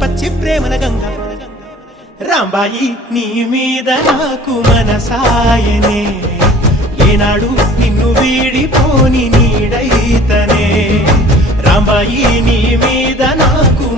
పచ్చి ప్రేమల గంగ రాంబాయి నీ మీద నాకు మనసాయనే ఏనాడు నిన్ను వీడిపోని నీడైతనే రాంబాయి నీ మీద నాకు